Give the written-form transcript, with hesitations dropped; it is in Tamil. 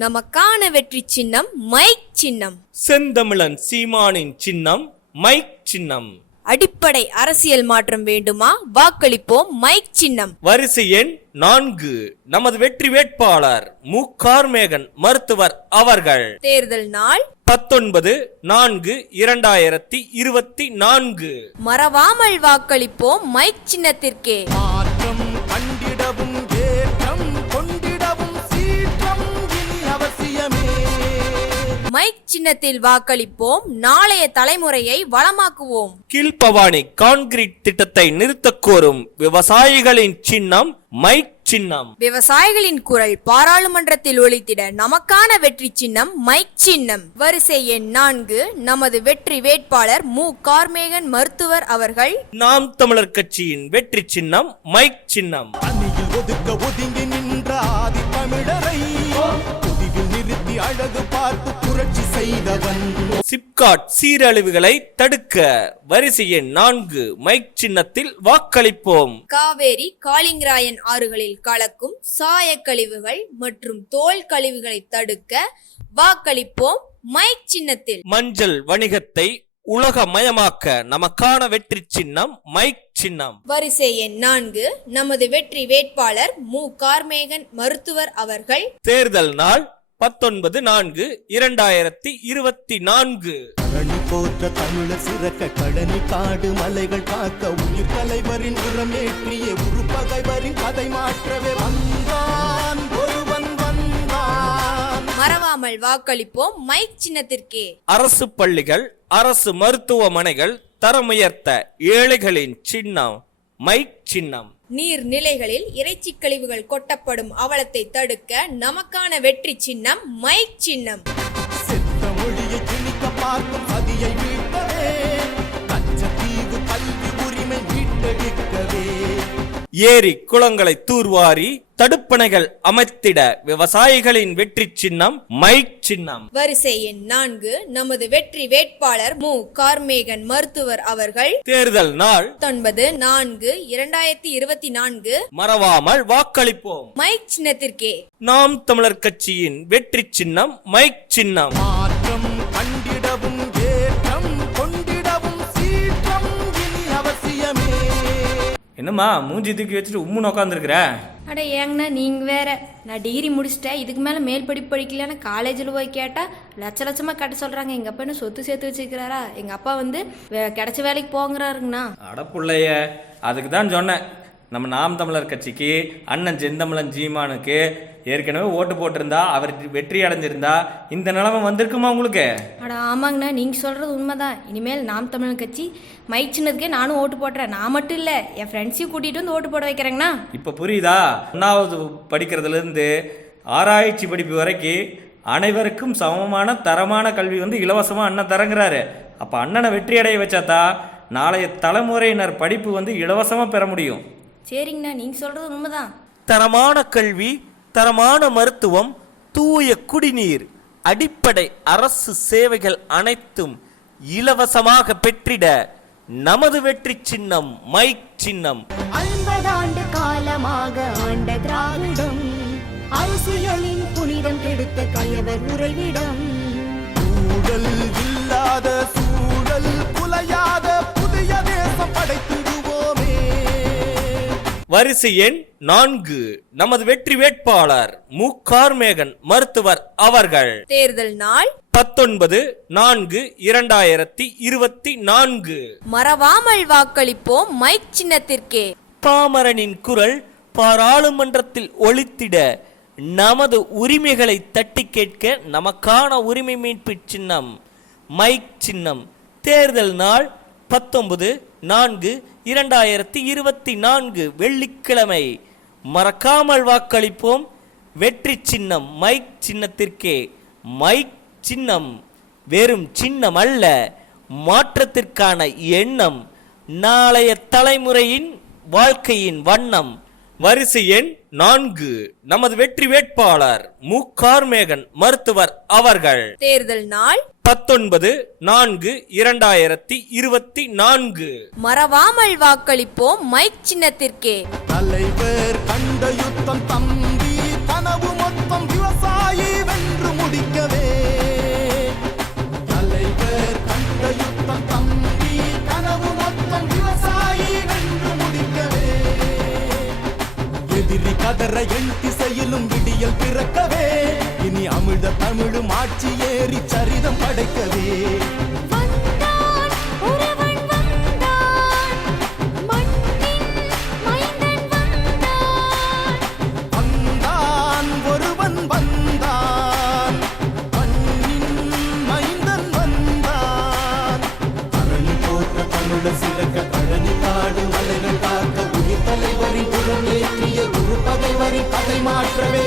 நமக்கான வெற்றி சின்னம் மைக் சின்னம். செந்தமிழன் சீமானின் சின்னம் மைக் சின்னம். அடிப்படை அரசியல் மாற்றம் வேண்டுமா? வாக்களிப்போம் மைக் சின்னம். வரிசை எண் 4 நமது வெற்றி வேட்பாளர் மு. கார்மேகன் மருத்துவர் அவர்கள். தேர்தல் நாள் 19/4/2024. மறவாமல் வாக்களிப்போம் மைக் சின்னத்திற்கே. மாற்றம் கண்டிடவும் ஏற்றம் கொண்டிடவும் சீற்றம் இனி அவசியமே. மைக் சின்னத்தில் வாக்களிப்போம், நாளைய தலைமுறையை வளமாக்குவோம். கீழ்பவானி கான்கிரீட் திட்டத்தை நிறுத்தக் கோரும் விவசாயிகளின் சின்னம் மைக் சின்னம். விவசாயிகளின் குரல் பாராளுமன்றத்தில் ஒலித்திட நமக்கான வெற்றி சின்னம் மைக் சின்னம். வரிசை எண் 4 நமது வெற்றி வேட்பாளர் மு. கார்மேகன் மருத்துவர் அவர்கள். நாம் தமிழர் கட்சியின் வெற்றி சின்னம் மைக் சின்னம். அணியில் ஒதுக்க ஒதுங்கி நின்ற ஆதி தமிழரை புதிவில் நிறுத்தி அழகு பார்த்து புரட்சி செய்தவன். சிப்காட் சீரழிவுகளை தடுக்க வரிசை எண் 4 மைக் சின்னத்தில் வாக்களிப்போம். காவேரி காளிங்கராயன் ஆறுகளில் கலக்கும் சாய கழிவுகள் மற்றும் தோல் கழிவுகளை தடுக்க வாக்களிப்போம் மைக் சின்னத்தில். மஞ்சள் வணிகத்தை உலகமயமாக்க நமக்கான வெற்றி சின்னம் மைக் சின்னம். வரிசை எண் 4 நமது வெற்றி வேட்பாளர் மு. கார்மேகன் மருத்துவர் அவர்கள். தேர்தல் நாள் 19/4/2024. கழனி போற்ற தமிழர் சிறக்க கடனி காடு மலைகள் காக்க உயிர் தலைவரின் உரமேற்றிய உரு பகைவரின் கதை மாற்றவே வந்தான் ஒருவன் வந்தான். மறவாமல் வாக்களிப்போம் மைக் சின்னத்திற்கே. அரசு பள்ளிகள் அரசு மருத்துவமனைகள் தரமுயர்த்த ஏழைகளின் சின்னம் மைக் சின்னம். நீர்நிலைகளில் இறைச்சி கழிவுகள் கொட்டப்படும் அவலத்தை தடுக்க நமக்கான வெற்றி சின்னம் மைக் சின்னம். செத்த மொழியை திணிக்க பார்க்கும் சதியை மீட்கவே கச்சத்தீவு கல்வி உரிமை மீட்டெடுக்கவே. ஏரி குளங்களை தூர்வாரி தடுப்பணைகள் அமைத்திட விவசாயிகளின் வெற்றி சின்னம் மைக் சின்னம். வரிசை எண் 4 நமது வெற்றி வேட்பாளர் மு. கார்மேகன் மருத்துவர் அவர்கள். தேர்தல் நாள் 19/4/2024. மறவாமல் வாக்களிப்போம் மைக் சின்னத்திற்கே. நாம் தமிழர் கட்சியின் வெற்றி சின்னம் மைக் சின்னம். மாற்றம் கண்டிடவும் ஏற்றம் கொண்டிடவும் சீற்றம் இனி அவசியமே. என்னம்மா மூஞ்சி தூக்கி வச்சுட்டு உம்முன்னு உட்காந்துருக்குற? அட ஏங்கண்ணா நீங்கள் வேற, நான் டிகிரி முடிச்சிட்டேன், இதுக்கு மேலே மேல் படிப்பு படிக்கலன்னு காலேஜில் போய் கேட்டால் லட்சமாக கட்ட சொல்கிறாங்க. எங்கள் அப்பா என்ன சொத்து சேர்த்து வச்சுருக்கிறாரா? எங்கள் அப்பா வந்து கிடைச்ச வேலைக்கு போங்கிறாருங்கண்ணா. அடப்புள்ளைய, அதுக்கு தான் சொன்னேன், நம்ம நாம் தமிழர் கட்சிக்கு அண்ணன் செந்தமிழன் சீமானுக்கு ஏற்கனவே ஓட்டு போட்டிருந்தா அவர் வெற்றி அடைஞ்சிருந்தா இந்த நிலைமை வந்திருக்குமா உங்களுக்கு? அட ஆமாங்கண்ணா, நீங்கள் சொல்கிறது உண்மைதான். இனிமேல் நாம் தமிழர் கட்சி மைக் சின்னத்துக்கே நானும் ஓட்டு போடுறேன். நான் மட்டும் இல்லை, என் ஃப்ரெண்ட்ஸையும் கூட்டிகிட்டு வந்து ஓட்டு போட வைக்கிறேங்கண்ணா. இப்போ புரியுதா? 1வது படிக்கிறதுலேருந்து ஆராய்ச்சி படிப்பு வரைக்கும் அனைவருக்கும் சமமான தரமான கல்வி வந்து இலவசமாக அண்ணன் தரங்கிறாரு. அப்போ அண்ணனை வெற்றி அடைய வச்சாத்தா நாளைய தலைமுறையினர் படிப்பு வந்து இலவசமாக பெற முடியும். சரிங்கண்ணா, நீங்கள் சொல்கிறது உண்மைதான். தரமான கல்வி, தரமான மருத்துவம், தூய குடிநீர், அடிப்படை அரசு சேவைகள் அனைத்தும் இலவசமாக பெற்றிட நமது வெற்றி சின்னம் மைக் சின்னம். 50 ஆண்டு காலமாக ஆண்ட திராவிடம் அரசியலின் புனிதம் கெடுத்த கயவர் உறைவிடம். ஊழல் இல்லாத சூழல் குலையாத புதிய தேசம் படைத்திடுவோமே. வரிசை எண் 4 நமது வெற்றி வேட்பாளர் மு. கார்மேகன் மருத்துவர் அவர்கள். தேர்தல் நாள் 19/4/2024. மறவாமல் வாக்களிப்போம் மைக் சின்னத்திற்கே. பாமரனின் குரல் பாராளுமன்றத்தில் ஒலித்திட நமது உரிமைகளை தட்டி கேட்க நமக்கான உரிமை மீட்பு சின்னம் மைக் சின்னம். தேர்தல் நாள் 19/4/2024 வெள்ளிக்கிழமை. மறக்காமல் வாக்களிப்போம் வெற்றி சின்னம் மைக் சின்னத்திற்கே. மைக் சின்னம் வெறும் சின்னம் அல்ல, மாற்றத்திற்கான எண்ணம், நாளைய தலைமுறையின் வாழ்க்கையின் வண்ணம். வரிசை எண் 4 நமது வெற்றி வேட்பாளர் மு. கார்மேகன் மருத்துவர் அவர்கள். தேர்தல் நாள் 19/4/2024. மறவாமல் வாக்களிப்போம் மைக் சின்னத்திற்கே. தலைவர் கண்ட யுத்தம் தம்பி கனவு மொத்தம் விவசாயி வென்ற எதிரி கதற எண் திசையிலும் விடியல் பிறக்கவே இனி அமிழ்த தமிழும் ஆட்சி ஏறி சரிதம் படைக்கவே வந்தான் ஒருவன் வந்தான் மண்ணின் மைந்தன் வந்தான் வந்தான் ஒருவன் வந்தான் மண்ணின் மைந்தன் வந்தான் தரணி போற்ற தமிழர் சிறக்க பழனி காடு மலைகள் காக்க உயிர் தலைவரின் புறம் ஏற்றிய குரு பகைவரின் பகை மாற்றவே